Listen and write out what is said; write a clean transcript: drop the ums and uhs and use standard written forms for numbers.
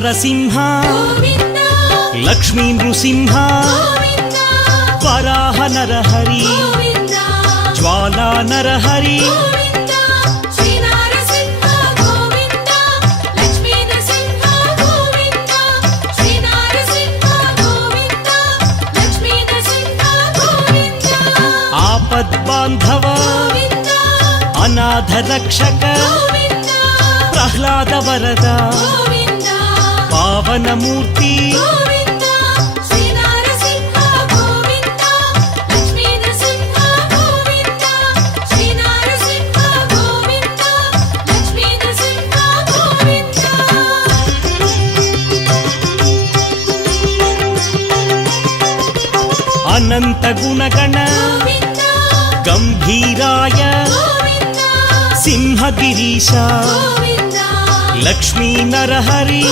నారసింహ లక్ష్మీ నృసింహ వరాహ నరహరి జ్వాలా నరహరి ఆపద్బాంధవ అనాథ రక్షక ప్రహ్లాద వరద పావనమూర్తి అనంత గుణగణ గంభీరాయ సింహగిరీశ లక్ష్మీ నరహరి